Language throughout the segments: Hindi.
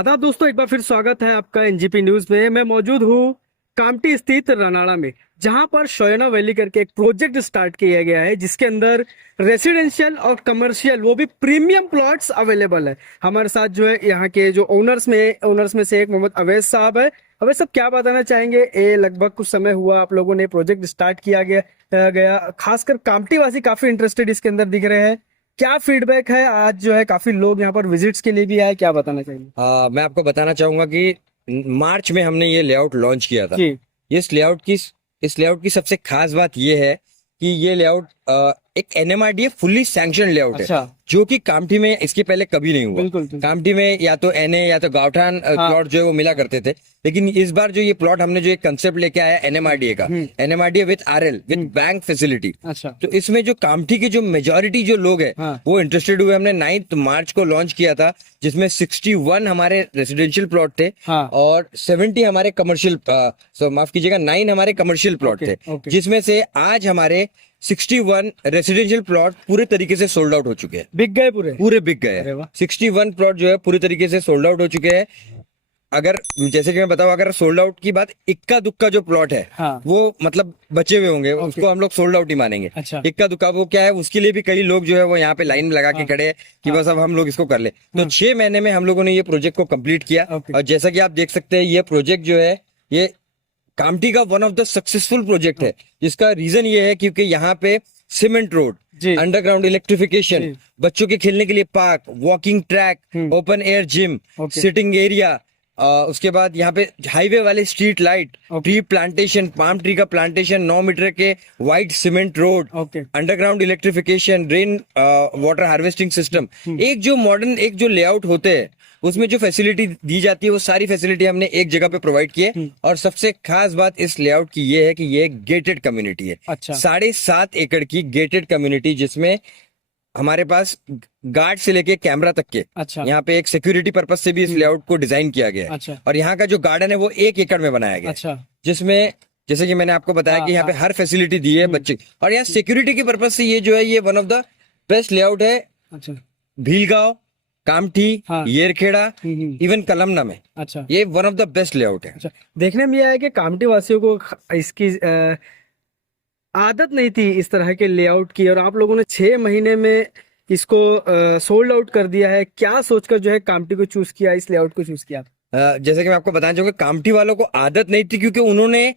आदाब दोस्तों, एक बार फिर स्वागत है आपका एनजीपी न्यूज में। मैं मौजूद हूँ कामटी स्थित रनाड़ा में, जहां पर शोयना वैली करके एक प्रोजेक्ट स्टार्ट किया गया है, जिसके अंदर रेसिडेंशियल और कमर्शियल वो भी प्रीमियम प्लॉट्स अवेलेबल है। हमारे साथ जो है यहाँ के जो ओनर्स में से एक मोहम्मद अवैस साहब है। अवैस साहब, क्या बताना चाहेंगे? ये लगभग कुछ समय हुआ आप लोगों ने प्रोजेक्ट स्टार्ट किया गया खासकर कामटी वासी काफी इंटरेस्टेड इसके अंदर दिख रहे हैं। क्या फीडबैक है? आज जो है काफी लोग यहाँ पर विजिट्स के लिए भी आए, क्या बताना चाहिए? मैं आपको बताना चाहूंगा कि मार्च में हमने ये लेआउट लॉन्च किया था। जी। इस लेआउट की सबसे खास बात ये है कि ये लेआउट एक एनएमआरडीए फुल्ली सैंक्शन लेआउट अच्छा। है, जो कि कामठी में इसके पहले कभी नहीं हुआ। बिल्कुल। कामठी में या तो एनए या तो गावठान प्लॉट जो है वो मिला करते थे, लेकिन इस बार जो ये प्लॉट हमने जो एक कंसेप्ट लेके आया एनएमआरडीए का, NMRDA with RL with bank facility. अच्छा। तो इसमें जो कामठी के जो मेजोरिटी जो लोग है हाँ। वो इंटरेस्टेड हुए। हमने 9 मार्च को लॉन्च किया था, जिसमें 61 हमारे रेसिडेंशियल प्लॉट थे। हाँ। और 70 हमारे कमर्शियल, माफ कीजिएगा, 9 हमारे कमर्शियल प्लॉट थे। ओके। जिसमें से आज हमारे 61 रेसिडेंशियल प्लॉट पूरे तरीके से सोल्ड आउट हो चुके हैं। बिक गए पूरे? बिक गए अरे हैं। वाह। 61 प्लॉट जो है पूरी तरीके से सोल्ड आउट हो चुके हैं। अगर जैसे कि मैं बताऊं, अगर सोल्ड आउट की बात, इक्का दुक्का जो प्लॉट है हाँ। वो मतलब बचे हुए होंगे, उसको हम लोग सोल्ड आउट ही मानेंगे। अच्छा। इक्का दुक्का वो क्या है, उसके लिए भी कई लोग जो है वो यहाँ पे लाइन लगा के खड़े हैं कि बस अब हम लोग इसको कर ले। तो 6 महीने में हम लोगों ने ये प्रोजेक्ट को कंप्लीट किया। ओके। और जैसा कि आप देख सकते हैं, ये प्रोजेक्ट जो है ये कामठी का one of the successful project है। जिसका रीजन ये है क्योंकि यहाँ पे सीमेंट रोड, जी। अंडरग्राउंड इलेक्ट्रिफिकेशन, जी। बच्चों के खेलने के लिए park, walking track, open air gym, okay. Sitting area, उसके बाद यहाँ पे हाईवे वाले street light, tree plantation, palm tree का प्लांटेशन, 9 मीटर के wide cement road, okay. Underground electrification, rain water harvesting system. एक जो मॉडर्न एक जो लेआउट होते हैं उसमें जो फैसिलिटी दी जाती है वो सारी फैसिलिटी हमने एक जगह पे प्रोवाइड की है। और सबसे खास बात इस लेआउट की ये है कि ये गेटेड कम्युनिटी है। अच्छा। 7.5 एकड़ की गेटेड कम्युनिटी, जिसमें हमारे पास गार्ड से लेके कैमरा तक के, अच्छा। यहाँ पे एक सिक्योरिटी पर्पज से भी इस लेआउट को डिजाइन किया गया है। अच्छा। और यहाँ का जो गार्डन है वो 1 एकड़ में बनाया गया है। अच्छा। जिसमें जैसे कि मैंने आपको बताया कि यहाँ पे हर फैसिलिटी दी है बच्चे, और यहाँ सिक्योरिटी के पर्पज से ये जो है ये one of the best layout है। अच्छा। भीलगांव, कामठी, हाँ। येरखेड़ा, इवन कलमना में अच्छा। ये one of the best layout है। अच्छा। देखने में यह है कि कामटी वासियों को इसकी आदत नहीं थी इस तरह के लेआउट की, और आप लोगों ने 6 महीने में इसको सोल्ड आउट कर दिया है। क्या सोचकर जो है कामटी को चूज किया, इस लेआउट को चूज किया? जैसे कि मैं आपको बताना चाहूंगा, कामठी वालों को आदत नहीं थी क्योंकि उन्होंने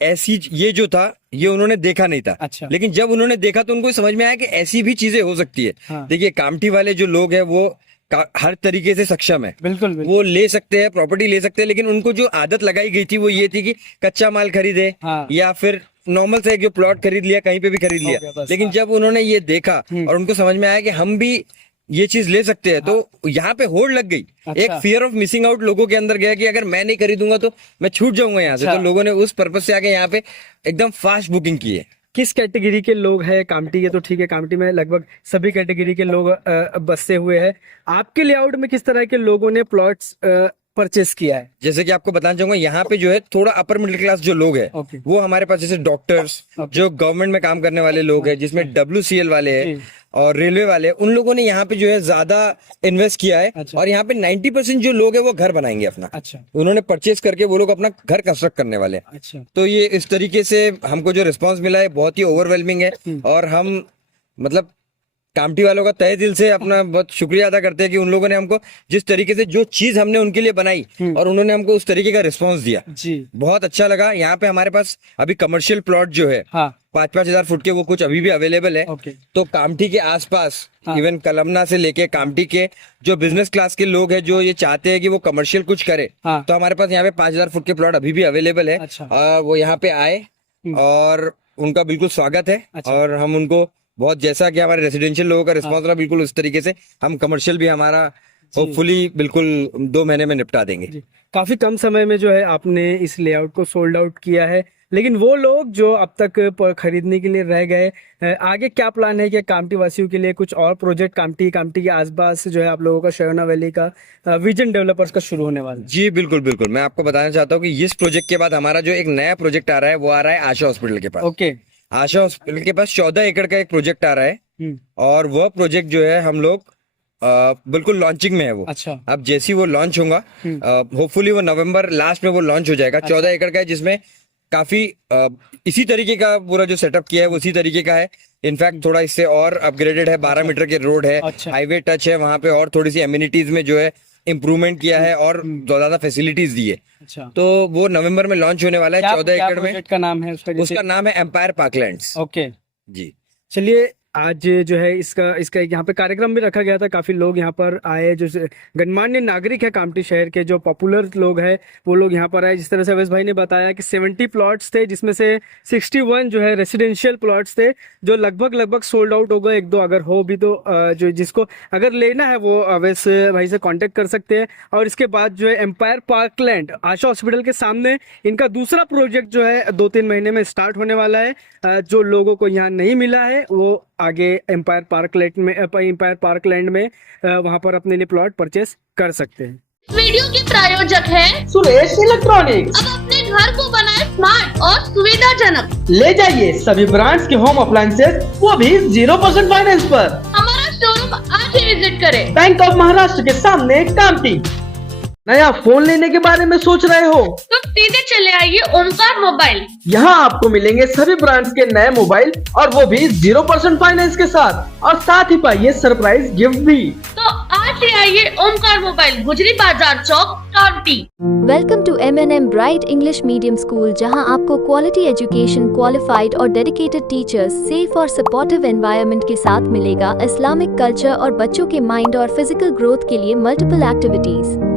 ऐसी ये जो था ये उन्होंने देखा नहीं था। अच्छा। लेकिन जब उन्होंने देखा तो उनको समझ में आया कि ऐसी भी चीजें हो सकती है। हाँ। देखिए, कामठी वाले जो लोग हैं वो हर तरीके से सक्षम है। बिल्कुल। वो ले सकते हैं, प्रॉपर्टी ले सकते हैं, लेकिन उनको जो आदत लगाई गई थी वो ये थी कि कच्चा माल खरीदे, हाँ। या फिर नॉर्मल से जो प्लॉट खरीद लिया, कहीं पे भी खरीद हो लिया। गया बस। लेकिन हाँ। जब उन्होंने ये देखा और उनको समझ में आया कि हम भी ये चीज ले सकते हैं, तो यहाँ पे होड़ लग गई। अच्छा। एक फियर ऑफ मिसिंग आउट लोगों के अंदर गया कि अगर मैं नहीं खरीदूंगा तो मैं छूट जाऊंगा यहाँ से। अच्छा। तो लोगों ने उस पर्पज से आके यहाँ पे एकदम फास्ट बुकिंग की है। किस कैटेगरी के लोग हैं कामटी के? तो ठीक है, कामटी में लगभग सभी कैटेगरी के लोग बसे हुए हैं। आपके लेआउट में किस तरह के लोगों ने प्लॉट्स परचेस किया है? जैसे कि आपको बताना चाहूंगा, यहाँ पे जो है थोड़ा अपर मिडिल क्लास जो लोग हैं ओके। वो हमारे पास, जैसे डॉक्टर्स, जो गवर्नमेंट में काम करने वाले लोग हैं, जिसमें WCL वाले हैं और रेलवे वाले, उन लोगों ने यहाँ पे जो है ज्यादा इन्वेस्ट किया है। अच्छा। और यहाँ पे 90% जो लोग हैं वो घर बनाएंगे अपना। अच्छा। उन्होंने परचेज करके वो लोग अपना घर कंस्ट्रक्ट करने वाले हैं। अच्छा। तो ये इस तरीके से हमको जो रिस्पांस मिला है बहुत ही ओवरवेलमिंग है। और हम मतलब कामठी वालों का तहे दिल से अपना बहुत शुक्रिया अदा करते हैं कि उन लोगों ने हमको जिस तरीके से जो चीज हमने उनके लिए बनाई और उन्होंने हमको उस तरीके का रिस्पांस दिया, जी, बहुत अच्छा लगा। यहाँ पे हमारे पास अभी कमर्शियल प्लॉट जो है हाँ 5-5 हजार फुट के, वो कुछ अभी भी अवेलेबल है। ओके। तो कामठी के आसपास, हाँ। इवन कलमना से लेके कामठी के जो बिजनेस क्लास के लोग हैं जो ये चाहते हैं कि वो कमर्शियल कुछ करे, हाँ। तो हमारे पास यहाँ पे 5,000 फुट के प्लॉट अभी भी अवेलेबल है। अच्छा। वो यहाँ पे आए और उनका बिल्कुल स्वागत है। अच्छा। और हम उनको बहुत, जैसा कि हमारे रेसिडेंशियल लोगों का रिस्पॉन्स रहा, बिल्कुल उस तरीके से हम कमर्शियल भी हमारा होपफुली बिल्कुल 2 महीने में निपटा देंगे। जी। काफी कम समय में जो है आपने इस लेआउट को सोल्ड आउट किया है, लेकिन वो लोग जो अब तक खरीदने के लिए रह गए, आगे क्या प्लान है? क्या कामटी वासियों के लिए कुछ और प्रोजेक्ट कामटी के आसपास जो है आप लोगों का शोयना वैली का विजन डेवलपर्स का शुरू होने वाला है? जी बिल्कुल बिल्कुल, मैं आपको बताना चाहता हूँ कि इस प्रोजेक्ट के बाद हमारा जो एक नया प्रोजेक्ट आ रहा है वो आ रहा है आशा हॉस्पिटल के पास। ओके। आशा हॉस्पिटल के पास 14 एकड़ का एक प्रोजेक्ट आ रहा है। और वह प्रोजेक्ट जो है हम लोग बिल्कुल लॉन्चिंग में है वो। अच्छा। अब जैसे ही वो लॉन्च होगा, होपफुली वो नवंबर लास्ट में वो लॉन्च हो जाएगा। 14 एकड़ का है, जिसमें काफी इसी तरीके का पूरा जो सेटअप किया है वो उसी तरीके का है। इनफैक्ट थोड़ा इससे और अपग्रेडेड है, 12 मीटर के रोड है, अच्छा। हाईवे टच है, वहां पे और थोड़ी सी एमिनिटीज में जो है इम्प्रूवमेंट किया है और ज्यादा फैसिलिटीज दी है। अच्छा, तो वो नवंबर में लॉन्च होने वाला है 14 क्या एकड़ में। प्रोजेक्ट का नाम है उसका? उसका नाम है एम्पायर पार्कलैंड्स। ओके, जी। चलिए आज जो है इसका यहाँ पे कार्यक्रम भी रखा गया था। काफी लोग यहाँ पर आए, जो गणमान्य नागरिक है कामठी शहर के, जो पॉपुलर लोग हैं वो लोग यहाँ पर आए। जिस तरह से अवैस भाई ने बताया कि 70 प्लॉट्स थे, जिसमें से 61 जो है रेसिडेंशियल प्लॉट्स थे, जो लगभग सोल्ड आउट हो गए। एक दो अगर हो भी तो जो जिसको अगर लेना है वो अवैस भाई से कांटेक्ट कर सकते हैं। और इसके बाद जो है एम्पायर पार्कलैंड आशा हॉस्पिटल के सामने इनका दूसरा प्रोजेक्ट जो है 2-3 महीने में स्टार्ट होने वाला है। जो लोगों को यहाँ नहीं मिला है वो आगे एम्पायर पार्कलैंड में वहां पर अपने लिए प्लॉट परचेस कर सकते हैं। वीडियो के प्रायोजक है सुरेश इलेक्ट्रॉनिक्स। अब अपने घर को बनाए स्मार्ट और सुविधाजनक। ले जाइए सभी ब्रांड्स के होम अप्लायंसेस, वो भी 0% फाइनेंस पर। हमारा शोरूम आज ही विजिट करें। बैंक ऑफ महाराष्ट्र के सामने कामठी। नया फोन लेने के बारे में सोच रहे हो तो सीधे चले आइए ओमकार मोबाइल। यहाँ आपको मिलेंगे सभी ब्रांड्स के नए मोबाइल, और वो भी 0% फाइनेंस के साथ, और साथ ही पाइए सरप्राइज गिफ्ट भी। तो आज ही आइए Omkar mobile, Gujari Bazar Chowk, Kamthi. Welcome to M&M bright English medium school, जहां आपको क्वालिटी एजुकेशन, क्वालिफाइड और डेडिकेटेड टीचर्स, सेफ और सपोर्टिव एनवायरनमेंट के साथ मिलेगा इस्लामिक कल्चर और बच्चों के माइंड और फिजिकल ग्रोथ के लिए multiple activities.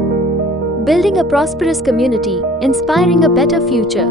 Building a prosperous community, inspiring a better future.